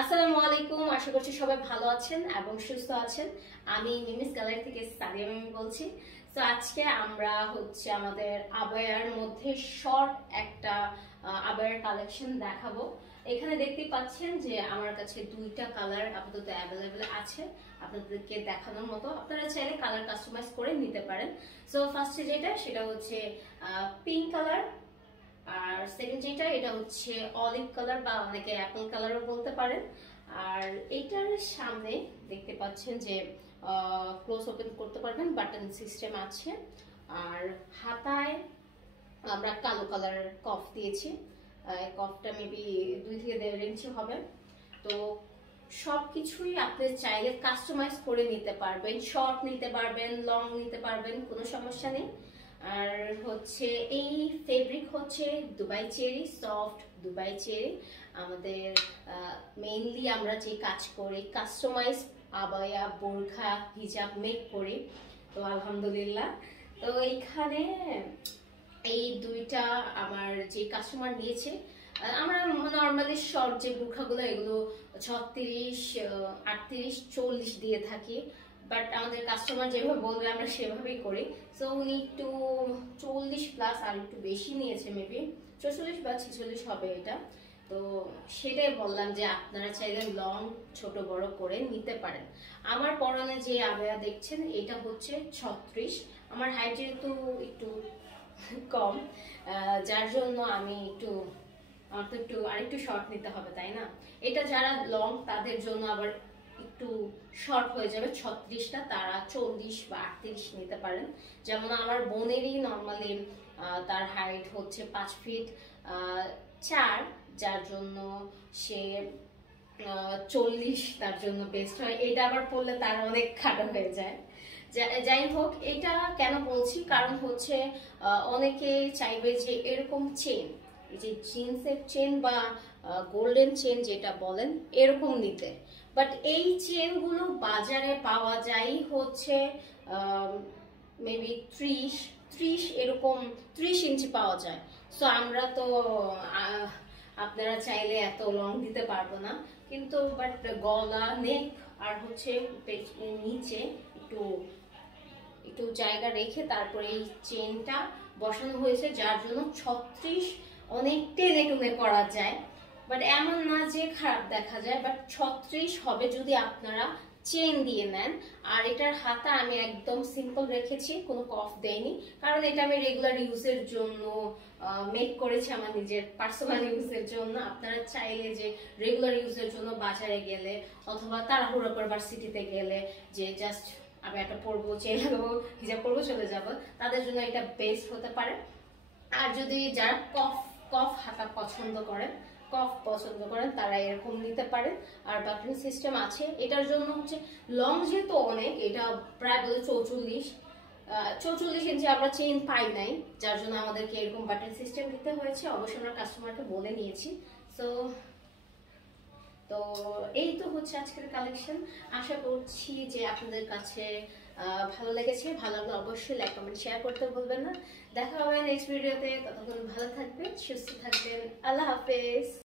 আসসালামু আলাইকুম, আশা করছি সবাই ভালো আছেন এবং সুস্থ আছেন। আমি মিমিস গ্যালারি থেকে সাদিয়া মিমি বলছি। তো আজকে আমরা আমাদের আবায়ার মধ্যে শর্ট একটা আবায়ার কালেকশন দেখাবো। এখানে দেখতে পাচ্ছেন যে আমার কাছে দুইটা কালার আপাতত অ্যাভেলেবেল আছে আপনাদেরকে দেখানোর মতো। আপনারা চাইলে কালার কাস্টমাইজ করে নিতে পারেন। সো ফার্স্টে সেটা হচ্ছে পিঙ্ক কালার, আর সেকেন্ড এটা হচ্ছে অলিভ কালার বা অনেকে অ্যাপল কালারও বলতে পারেন। আর এইটার সামনে দেখতে পাচ্ছেন যে ক্লোজ ওপেন করতে পারবেন, বাটন সিস্টেম আছে। আর হাতায় আমরা কালো কালারের কফ দিয়েছি, কফটা মেবি 2 থেকে 1.5 ইঞ্চি হবে। তো সবকিছুই আপনি চাইলে কাস্টমাইজ করে নিতে পারবেন, শর্ট নিতে পারবেন, লং নিতে পারবেন, কোনো সমস্যা নেই। আর এই ফেব্রিক হচ্ছে Dubai cherry, soft Dubai cherry. আমাদের মেইনলি আমরা যে কাজ করি কাস্টমাইজ আবায়া, বোরখা, হিজাব মেক করি। তো আলহামদুলিল্লাহ। তো এইখানে এই দুইটা আমার যে কাস্টমার নিয়েছে, আমরা নর্মালি শর্ট যে বোরখাগুলো এগুলো 36, 38, 40 দিয়ে থাকি। বাট আমাদের কাস্টমার যেভাবে বলবে আমরা সেভাবেই করি। সো উনি একটু 40+ আর একটু বেশি নিয়েছে, মেবি 44 বা 46 হবে এটা। তো সেটাই বললাম যে আপনারা চাইলে লং ছোট বড় করে নিতে পারেন। আমার পরনে যে আবায়া দেখছেন এটা হচ্ছে 36। আমার হাইট যেহেতু একটু কম, যার জন্য আমি আমার তো আরেকটু শর্ট নিতে হবে, তাই না? এটা যারা লং তাদের জন্য আবার একটু শর্ট হয়ে যাবে 36টা, তারা 40 বা 38 নিতে পারেন। যেমন আমার বোনেরই নর্মালি তার হাইট হচ্ছে 5 ফিট 4, যার জন্য সে 40 তার জন্য বেস্ট হয়। এটা আবার পড়লে তার অনেক খাটো হয়ে যায়। যাই হোক, এটা কেন বলছি, কারণ অনেকে চাইবে যে এরকম চেন, এই যে জিন্সের চেন বা গোল্ডেন চেন যেটা বলেন, এরকম নিতে। বাট এই চেনগুলো বাজারে পাওয়া যায় মেবি 30 এরকম, 30 ইঞ্চি পাওয়া যায়। সো আমরা তো আপনারা চাইলে এত লং দিতে পারবো না, কিন্তু বাট গলা, নেক আর নিচে একটু একটু জায়গা রেখে তারপরে এই চেনটা বসানো হয়েছে, যার জন্য 36 অনেক টেনে টুনে করা যায়। বাট এমন না যে খারাপ দেখা যায়, বাট 36 হবে যদি আপনারা চেন দিয়ে নেন। আর এটার হাতা আমি একদম সিম্পল রেখেছি, কোনো কফ দেয়নি, কারণ এটা আমি রেগুলার ইউজের জন্য মেক করেছি, আমার নিজের পার্সোনাল ইউজের জন্য। আপনারা চাইলে যে রেগুলার ইউজের জন্য বাজারে গেলে অথবা তাড়াহুড়ো করে ভার্সিটিতে গেলে যে জাস্ট আমি একটা পরবো, চেয়ে লাগাবো, হিজাব পরবো, চলে যাবো, তাদের জন্য এটা বেস্ট হতে পারে। আর যদি যারা কফ হাতা পছন্দ করেন তারা এরকম নিতে পারেন। আর বাটন সিস্টেম আছে। এটার জন্য লং যেহেতু অনেক, এটা প্রায় 44 ইঞ্চি আমরা চেইন পাই নাই, যার জন্য আমাদেরকে এরকম বাটন সিস্টেম দিতে হয়েছে। অবশ্যই আমরা কাস্টমারকে বলে নিয়েছি। তো এই তো আজকের কালেকশন। আশা করছি যে আপনাদের কাছে ভালো লেগেছে। ভালো লাগলে অবশ্যই লাইক, কমেন্ট, শেয়ার করতে ভুলবেন না। দেখা হবে নেক্সট ভিডিওতে। ততক্ষণ ভালো থাকবেন, সুস্থ থাকবেন। আল্লাহ হাফেজ।